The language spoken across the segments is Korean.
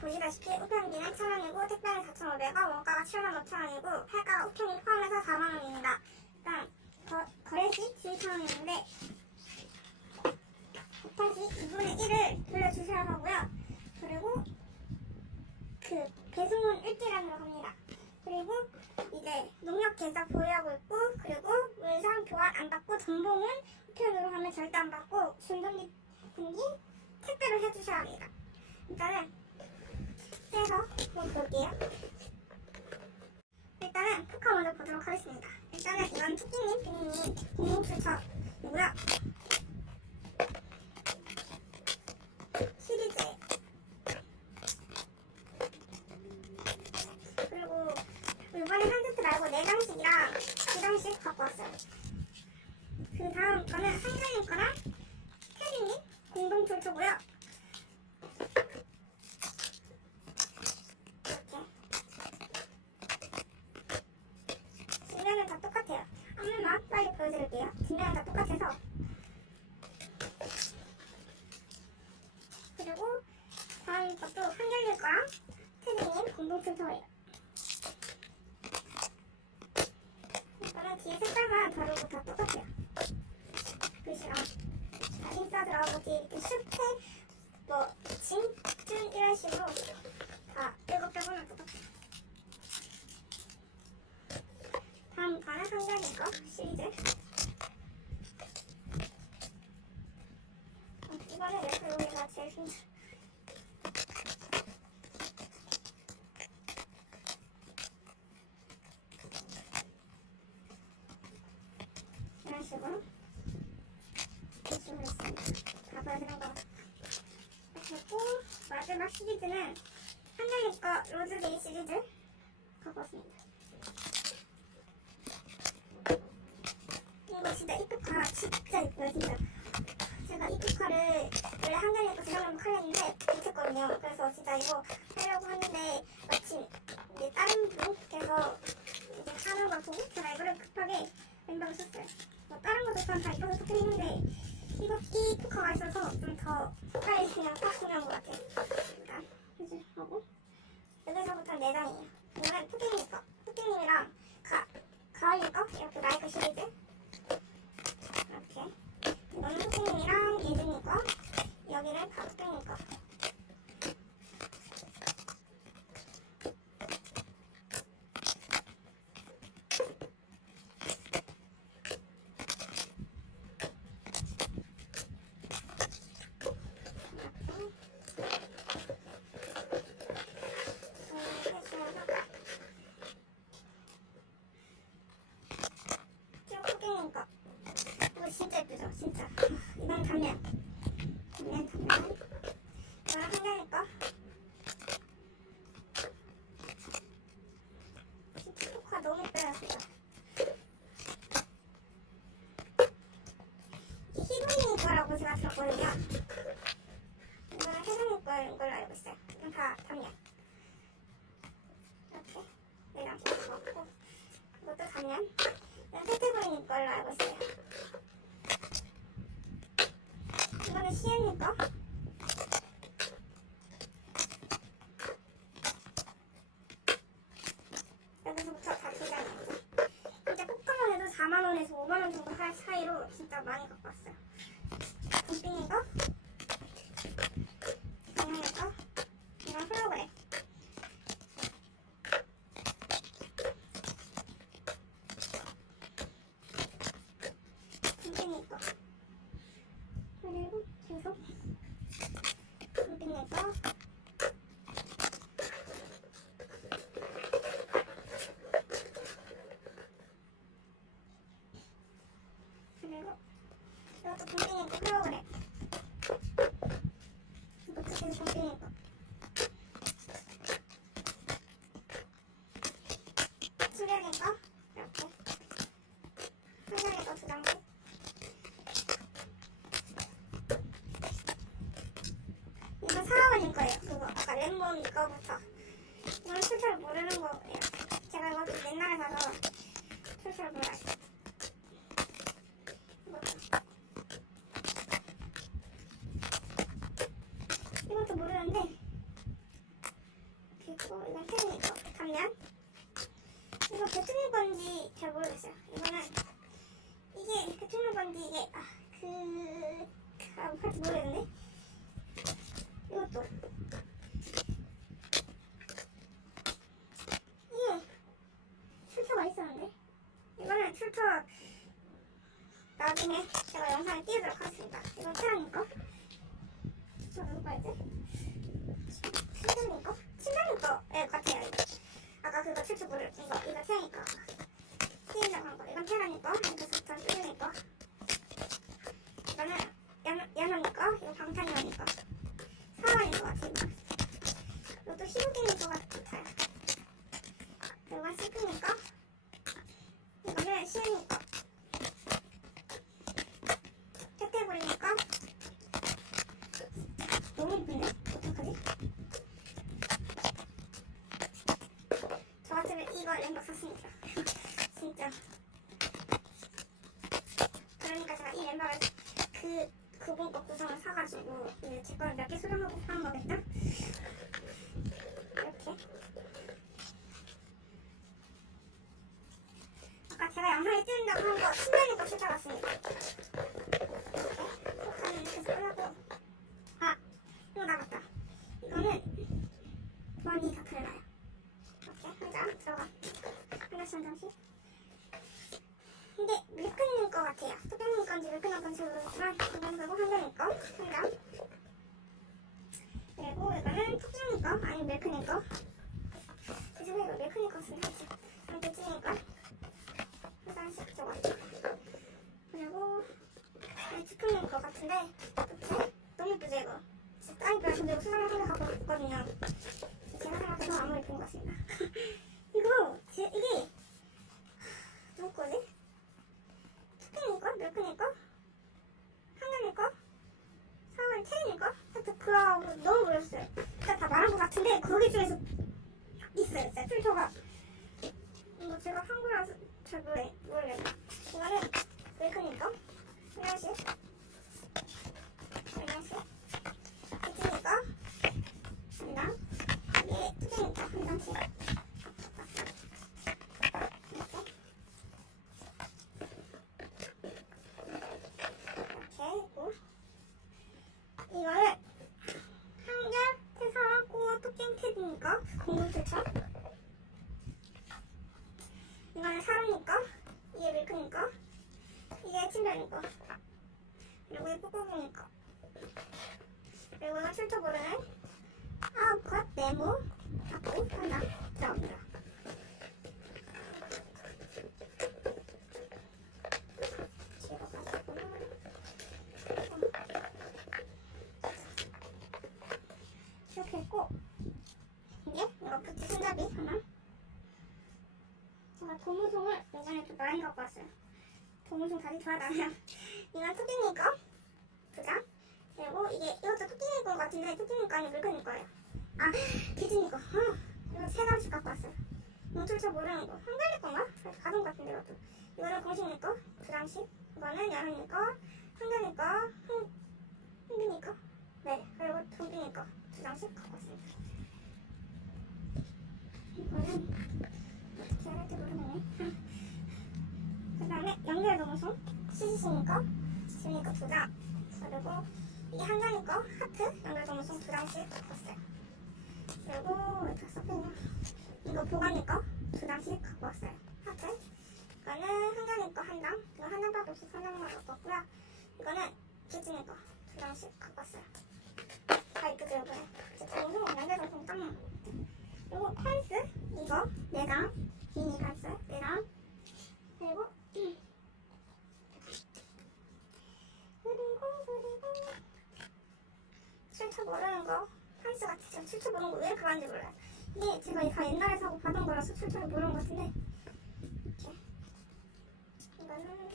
보시다시피 우편비는 1,000원이고 택배는 4,500원, 원가가 7만 5천원이고 팔가가 우편이 포함해서 4만 원입니다. 일단 거, 거래시 12,000원인데 곱하기 2분의 1을 돌려주셔야 하고요. 그리고 그 배송은 일지란으로 합니다. 그리고 이제 농협 계좌 보유하고 있고 그리고 문상 교환 안 받고 정봉은 우편으로 하면 절대 안 받고 준등기 등기 택배로 해주셔야 합니다. 일단은 해서 한번 볼게요. 일단은 포카 먼저 보도록 하겠습니다. 일단은 이건 토끼님, 비니님 공동출처이고요. 시리즈 그리고 이번에 한 세트 말고 네 장씩이랑 두 장씩 갖고 왔어요. 그 다음 거는 한장님 거랑 혜리님 공동 출처고요. 이렇게 뒷면은 다 똑같아요. 한 번만 빨리 보여드릴게요. 뒷면은 다 똑같아서 그리고 것도 한결님 거랑 태진님 공동출처예요. 이거는 뒤에 색깔만 다르고 다 똑같아요. 글씨랑 다 인사드라고 뒤에 이렇게 슈페 뭐 진준 이런 식으로 다 일곱 개분은 똑같아요. 다음 거는 한결님 거 시리즈. 어, 이거는 이렇게 여기가 제일 힘들어. 이런 식으로 이식을 했습니다. 다 보여드린 거 그리고 마지막 시리즈는 한달님 거 로즈데이 시리즈 갖고 왔습니다. 이거 진짜 이쁘카 진짜 이뻐요 진짜. 제가 이쁘카를 원래 한달님 거 지난번 칼했는데 못했거든요. 그래서 진짜 이거 하려고 했는데 마침 이제 다른 분께서 이제 하는 걸 보고 제가 이거를 급하게 멤버를 썼어요. 뭐 다른 것도 일단 다 이뻐서 좋긴 했는데 이거 이 포카가 있어서 좀더 색깔이 그냥 딱 중요한 것 같아요. 일단 이제 하고 여기서부터 네 장이에요. 이거는 토끼님 거, 토끼님이랑 가 가을님 거 이렇게 라이크 시리즈 이렇게 이거는 토끼님이랑 예준님 거 여기는 박토끼님 거. 거. 이거 진짜 예쁘죠? 진짜. 이건 단면. 단면, 단면. 이거는 한장일 거. 진짜 포카 너무 예뻐요, 진짜. 희동이 거라고 제가 들었거든요. 이거는 혜성이 거인 걸로 알고 있어요. 이건 다 단면. 이렇게. 네 장씩 먹고. 이것도 단면. 세트브링 걸로 알고 있어요. 이거는 풀토록 나중에 제가 영상을 띄우도록 하겠습니다. 이건 태양이 거. 저 누가 이제? 친구님 거? 친구님 거? 예, 같아요. 이거. 아까 그거 최초 모를 이거. 이거 태양이 거. 티인장 한 거. 이건 태양이 거. 이거부터 친구님 거. 이거는 연연 연언이 거. 이거 방탄이 언니 거. 거 구성을 사가지고 이제 제 거를 몇개 수정하고 사는 거겠다. 이렇게. 아까 제가 영상에 찍는다고 한거 신나는 거 찾아봤습니다. 이렇게. 이렇게 쓰려고. 아, 이거 나갔다. 이거는 원이 다 달라요. 이렇게 한 장 들어가. 하나씩 한 장씩. 근데 밀크님 거 같아요. 건지 건지 모르겠지만 이건 그리고 한장님 거, 한 장. 그리고 이거는 토끼님 거, 아니 밀크님 거. 죄송해요, 이거 밀크님 거 쓰면 하지. 그럼 대진님 거. 한 장씩 저거. 그리고 이 치크님 거 같은데, 그치? 너무 예쁘죠 이거? 진짜 짱이다. 근데 이거 수상을 생각하고 있거든요. 제가 생각해도 아무 예쁜 것 같습니다. 이거, 제, 이게 누구 거지? 토끼님 거? 밀크님 거? 한가님 거? 사월 체리님 거? 하여튼 그거 너무 모르겠어요. 일단 다 말한 것 같은데 거기 중에서 있어요. 진짜 필터가. 이거 제가 한국이라서 잘 모르, 모르겠어요. 이거는 밀크님 거? 하나씩. 하나씩. 토끼님 거? 하나. 이게 토끼님 거. 한 장씩. 이렇게. 이렇게 있고 이거는 한결 퇴사하고 테드니까 공동체처 이거는 사람니까 이게 밀크니까 이게 침대니까 그리고 이 뽀뽀보니까 그리고 이건 출처 모르는? 아웃컷 네모 받고 하나 들어갑니다 뒤로 가지고 이렇게 했고 이게 이거 푸치 손잡이 하나 도무송을 예전에 좀 많이 갖고 왔어요. 도무송 다시 좋아하다면 이건 토끼님 거두장 그리고 이게 이것도 토끼님 거 같은데 토끼님 거 아니고 물건님 거예요. 아 기준님 거. 어, 이거 세 장씩 갖고 왔어요. 이거 출처 모르는 거. 한글리 건가? 가동 같은데 이것도. 이거는 공식님 거두 장씩 이거는 여름님 거? 한글님 거? 흥, 흥빈님 거? 네, 그리고 동빈이 거. 두 장씩 갖고 왔습니다. 이거는 할지 모르겠네. 그 다음에 연결 시시신 거, 지민이 거두 장. 그리고 이게 한장이 거 하트 연결 동송 두 장씩 왔어요. 그리고 다 썼거든요. 이거 보관이 거두 장씩 갖고 왔어요. 하트. 이거는 한 장이 거한 장. 이거 한 장 밖에 없어서 한 장만 갖고 왔고요. 이거는 기진이 거두 장씩 갖고 왔어요. 다 이쁘죠 이번에 정성 연결 좀 땀. 그리고 펜스 이거 네 장 펜스 네장 그리고 음. 그리고 그리고 출처 모르는 거 펜스 같죠 출처 모르는 거왜 많은지 몰라요 이게 제가 다 옛날에 사고 받은 거라서 출처를 모르는 것 같은데. 이렇게. 이거는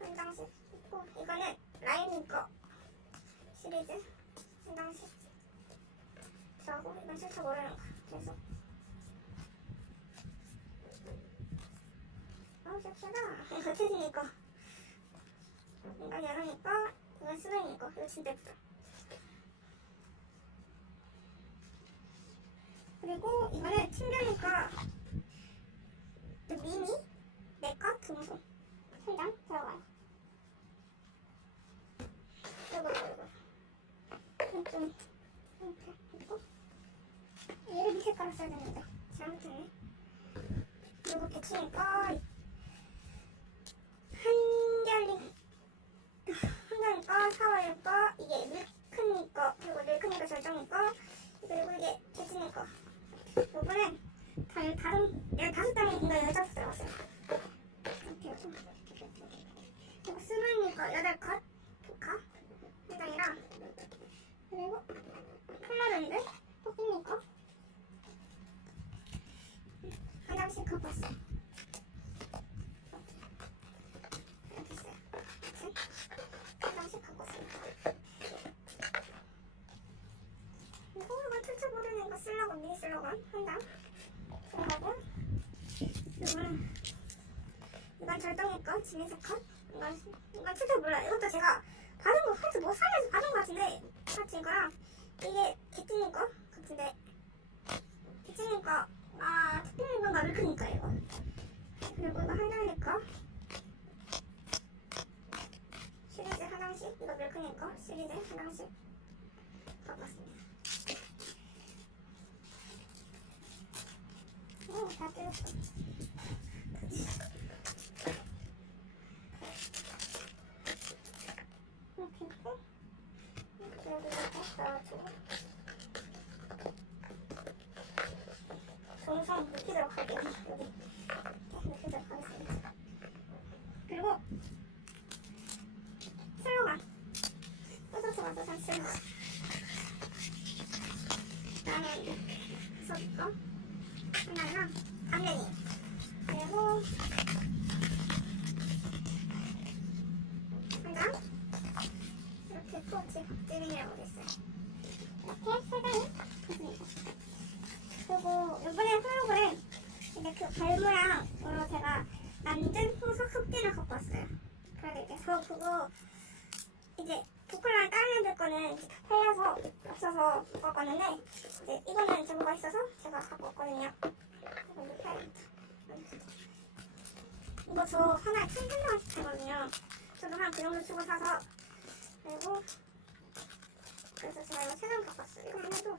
한 장씩 있고 이거는 라인님 거 시리즈 한 장씩 들어가고 이건 실차 모르는 거. 아 우 섹시하다 이거 이건 여름이 거 이건 수능이 거 이거 진짜 예쁘다. 그리고 이거는 거 미니? 내거? 등송 한장 들어가요. 이거 이거 좀 이렇게 얘를 밑에 깔았어야 되는데. 잘못했네. 그리고 백신이니까 한결이 한결이니까 사월이니까 이게 밀크니까 그리고 밀크니까 절정이니까 그리고 이게 백신이니까 요거는 다 열- 다른 열다섯 장이 이거 열다섯 들어갔어요. 이렇게 해서 그리고 스마이니까 여덟 컷 하나 이거고 이건 이건 절동이 거 지민석 컷 이건 이건 투표 몰라 이것도 제가 받은 거 하트 못 살려서 받은 거 같은데 하트 이거랑 이게 개띠님 거 같은데 개띠님 거아 특별님 건 나를 크니까, 이거. 그리고 이거 한장님 거. 시리즈 하나씩 이거 밀크니까, 시리즈 하나씩. 바꿨습니다. 정성 눕히도록 할게요. 여기. 눕히도록 하겠습니다. 그리고, 슬로건. 소소소가 소소 슬로건. 그다음에, 거. 하나랑 당면이 그리고 한 장 이렇게 포치 박지민이라고 됐어요 이렇게 세 장이 있습니다 그리고 이번에 홀로그램 이제 그발 모양으로 제가 만든 후석 흑기를 갖고 왔어요 그래서 그거 이제 보컬랑 다른 애들 거는 이제 다 팔려서 없어서 못 갖고 왔는데 이제 이거는 정보가 있어서 제가 갖고 왔거든요 이거 팔야겠다. 이거 저 하나에 1,300원씩 되거든요. 저도 한 그 정도 주고 사서 그리고 그래서 제가 이거 세장 바꿨어요. 이거만 해도